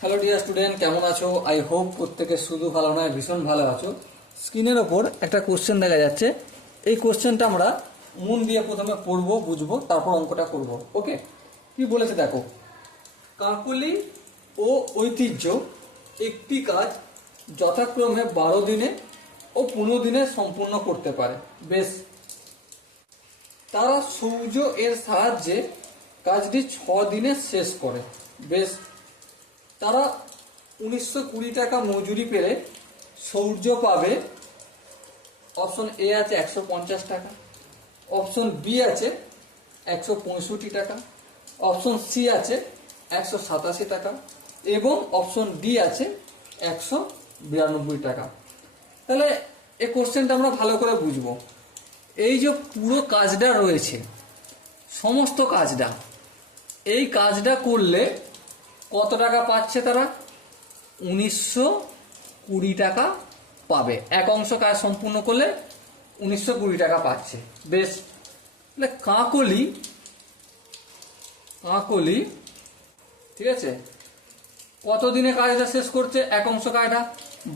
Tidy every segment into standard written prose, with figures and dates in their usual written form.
Hello dear student, কেমন আছো? I hope প্রত্যেকে শুধু ভালো নয়, ভীষণ ভালো আছো। স্ক্রিনের ওপর একটা কোশ্চেন দেখা যাচ্ছে। এই কোশ্চেনটা আমরা মন দিয়ে প্রথমে পড়বো, বুঝবো, তারপর অঙ্কটা করব। ওকে, কি বলেছে দেখো। কাকলি ও ঐতিহ্য একটি কাজ যথাক্রমে 12 দিনে ও 15 দিনে সম্পূর্ণ করতে পারে। বেশ, তারা সূর্য এর সাহায্যে কাজটি 6 দিনে শেষ করে। বেশ, তারা 1920 টাকা মজুরি পেলে সৌর্য পাবে। অপশন এ আছে 150 টাকা, অপশন বি আছে 165 টাকা, অপশন সি আছে 187 টাকা এবং অপশন ডি আছে 192 টাকা। তাহলে এই কোশ্চেনটা আমরা ভালো করে বুঝবো। এই যে পুরো কাজটা রয়েছে, সমস্ত কাজটা, এই কাজটা করলে কত টাকা পাচ্ছে তারা? 1920 টাকা পাবে। এক অংশ কাজ সম্পূর্ণ করলে 1920 টাকা পাচ্ছে। বেশ, তাহলে কাকলি ঠিক আছে, কত দিনে কাজটা শেষ করছে? এক অংশ কাজটা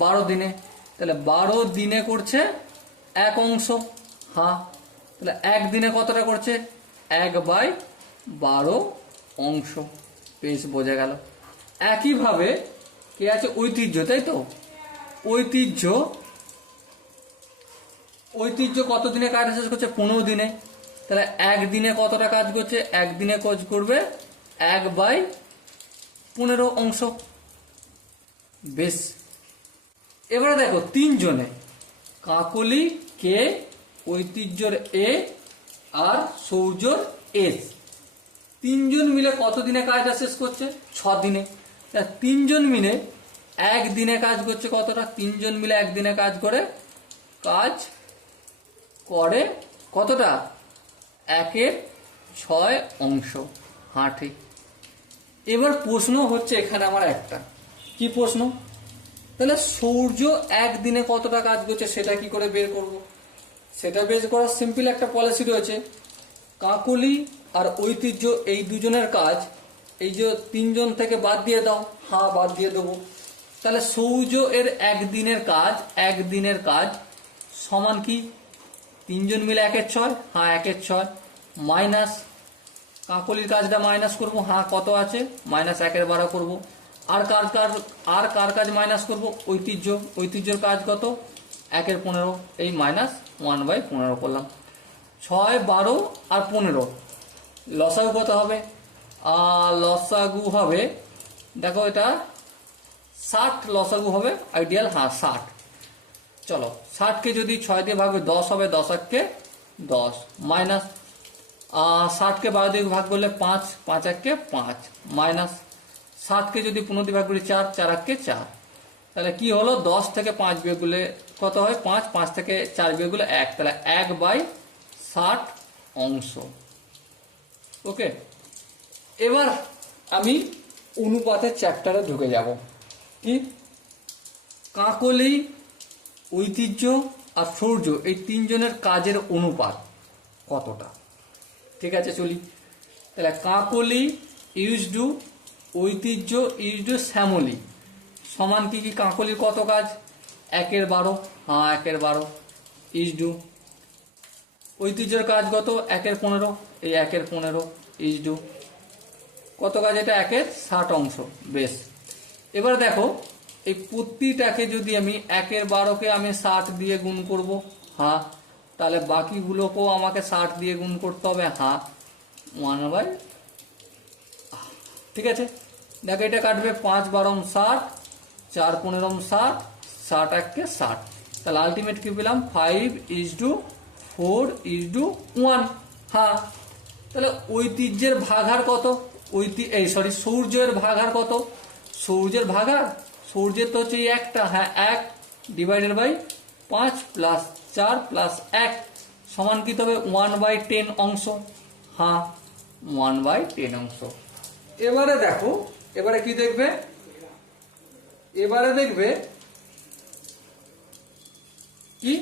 12 দিনে। তাহলে 12 দিনে করছে এক অংশ। হ্যাঁ, তাহলে একদিনে কতটা করছে? 1/12 অংশ। বেশ, বোঝা গেল। একইভাবে কে আছে? ঐতিহ্য, তাই তো? ঐতিহ্য কত দিনে কাজ শেষ করছে? 15 দিনে। তাহলে একদিনে কতটা কাজ করছে? একদিনে কাজ করবে 1/15 অংশ। বেশ, এবারে দেখো তিনজনে, কাকলি কে, ঐতিহ্যর এ আর সৌর্যর এস, তিনজন মিলে কত দিনে কাজটা শেষ করছে? 6 দিনে। তিনজন মিলে একদিনে কাজ করছে কতটা? তিনজন মিলে একদিনে কাজ করে কতটা? 1/6 অংশ। হ্যাঁ, ঠিক। এবার প্রশ্ন হচ্ছে এখানে আমার একটা, কি প্রশ্ন? তাহলে সূর্য একদিনে কতটা কাজ করছে সেটা কি করে বের করব? সেটা বের করার সিম্পল একটা পলিসি রয়েছে। কাকলি আর ঐতিহ্য এই দুজনের কাজ, এই যে তিনজন থেকে বাদ দিয়ে দাও। হ্যাঁ, বাদ দিয়ে দেবো। তাহলে সূর্য এর একদিনের কাজ সমান কি? তিনজন মিলে 1/6। হ্যাঁ, 1/6 মাইনাস কাকলির কাজটা মাইনাস করব। হ্যাঁ, কত আছে? -1/12 করব। আর কার কাজ মাইনাস করব? ঐতিহ্যর কাজ কত? 1/15। এই -1/15 করলাম। 6, 12 আর 15 লসাগু কত হবে? লসাগু হবে, দেখো এটা 60 লসাগু হবে আইডিয়াল। হ্যাঁ, 60। চলো, 60কে যদি 6 দিয়ে ভাগ 10 হবে, 10 10 মাইনাস 60কে 12 দিয়ে ভাগ করলে 5, 5 5 মাইনাস 60কে যদি 15 দিয়ে ভাগ করি 4, 4 তাহলে কি হলো? 10 থেকে 5 বিয়োগ করলে কত হয়? 5, 5 থেকে 4 বিয়োগ করলে 1, তাহলে 1/60 অংশ। ওকে, এবার আমি অনুপাতের চ্যাপ্টারে ঢুকে যাব। কি? কাকলি, ঐতিহ্য আর সূর্য এই তিনজনের কাজের অনুপাত কতটা? ঠিক আছে, চলি। তাহলে কাকলি ইউজডু, ঐতিহ্য ইউজডু, শ্যামলী সমান কি? কাকলির কত কাজ? 1/12। হ্যাঁ, 1/12 ইউজডু। ঐতিহ্যের কাজ কত? 1/15। এই 1/15 ইউজডু কত কাজ? এটা 1/60 অংশ। বেশ, এবার দেখো এই প্রতিটাকে যদি আমি 1/12কে আমি 60 দিয়ে গুণ করব। হ্যাঁ, তাহলে বাকিগুলোকেও আমাকে 60 দিয়ে গুণ করতে হবে। হ্যাঁ, 1/, ঠিক আছে। দেখো এটা কাটবে 5/12 60, 4/15 60, 60 1 60। তাহলে আলটিমেট কি পেলাম? 5:4:1। হ্যাঁ, তাহলে ঐতিহ্যের ভাগার কত? সূর্যের ভাগার কত? সূর্যের তো হচ্ছে একটা। হ্যাঁ, 1 ডিভাইডেড বাই 5 প্লাস 4 প্লাস 1 সমান কি তবে? 1/10 অংশ। হ্যাঁ, 1/10 অংশ। এবারে দেখো, এবারে কি দেখবে? এবারে দেখবে কি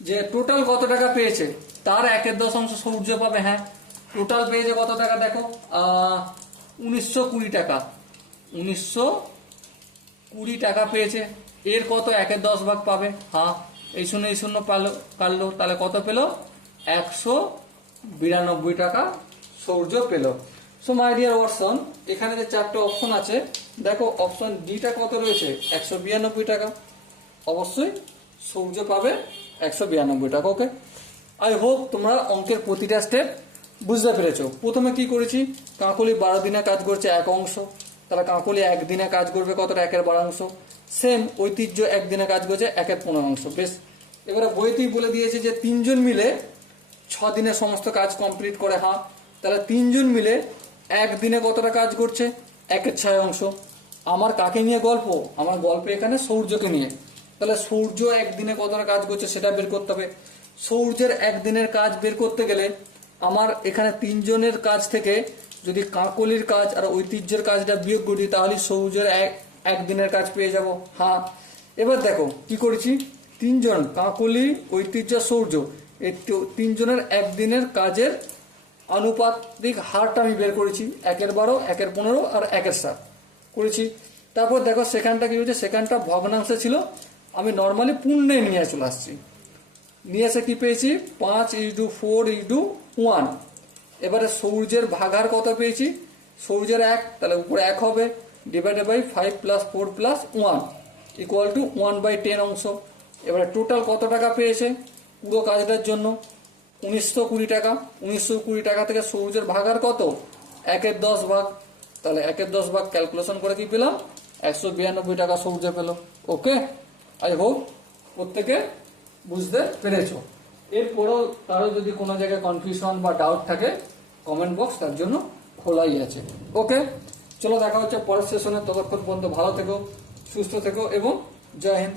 যে টোটাল কত টাকা পেয়েছে, তার 1/10 অংশ সূর্য পাবে। হ্যাঁ, টোটাল পেয়েছে কত টাকা? দেখো 1920 টাকা। 1920 20 টাকা পেয়েছে, এর কত 1-এর 10 ভাগ পাবে? হ্যাঁ, এই শূন্য কাটলো, তাহলে কত পেলো? 192 টাকা সূর্য পেল। সো মাই ডিয়ার ওয়াটসন, এখানে যে 4টে অপশন আছে, দেখো অপশন ডিটা কত রয়েছে? 192 টাকা। অবশ্যই সূর্য পাবে 192 টাকা। ওকে, আই হোপ তোমরা অঙ্কের প্রতিটা স্টেপ বুঝতে পেরেছো। প্রথমে কি করেছি, কাকলি 12 দিনে কাজ করছে 1 অংশ, তাহলে কাকলি 1 দিনে কাজ করবে কতটা? 1-এর 12 অংশ। সেম ঐতিহ্য 1 দিনে কাজ করছে 1-এর 15 অংশ। বেশ, এবারে বইতেই বলে দিয়েছে যে 3 জন মিলে 6 দিনে সমস্ত কাজ কমপ্লিট করে। হ্যাঁ, তাহলে 3 জন মিলে 1 দিনে কতটা কাজ করছে? 1-এর 6 অংশ। আমার কাকে নিয়ে গল্প? আমার গল্প এখানে সূর্যকে নিয়ে। তাহলে সূর্য 1 দিনে কতটা কাজ করছে সেটা বের করতে হবে। সূর্যের 1 দিনের কাজ বের করতে গেলে আমার এখানে 3 জনের কাজ থেকে যদি কাকলির কাজ আর ঐতিহ্যের কাজটা বিয়োগ করি, তাহলে সূর্যের এক দিনের কাজ পেয়ে যাব। হ্যাঁ, এবার দেখো কি করেছি, 3 জন কাকলি, ঐতিহ্য, সূর্য, এই 3 জনের 1 দিনের কাজের আনুপাতিক হারটা আমি বের করেছি। 1-এর 12, 1-এর 15 আর 1-এর 7 করেছি। তারপর দেখো সেখানটা কি হয়েছে, সেখানটা ভগ্নাংশে ছিল, আমি নর্মালি পূর্ণে নিয়ে চলে আসছি। নিয়ে এসে কি পেয়েছি? 5:4:1। এবারে সূর্যের ভাগার কত পেয়েছি? সূর্যের 1, তাহলে উপরে 1 হবে, ডিভাইডেড বাই 5 + 4 + 1 ইকুয়াল টু 1/10 অংশ। এবারে টোটাল কত টাকা পেয়েছে পুরো কাজটার জন্য? 1920 টাকা। 1920 টাকা থেকে সূর্যের ভাগার কত? 1-এর 10 ভাগ। তাহলে 1-এর 10 ভাগ ক্যালকুলেশন করে কি পেলাম? 192 টাকা সূর্য পেল। ওকে, আই হোপ প্রত্যেকে বুঝতে পেরেছো। এরপরও কারো যদি কোনো জায়গায় কনফিউশন বা ডাউট থাকে, কমেন্ট বক্স তার জন্য খোলাই আছে। ওকে, চলো দেখা হচ্ছে পরের সেশনে। ততক্ষণ পর্যন্ত ভালো থেকো, সুস্থ থেকো এবং জয় হিন্দ।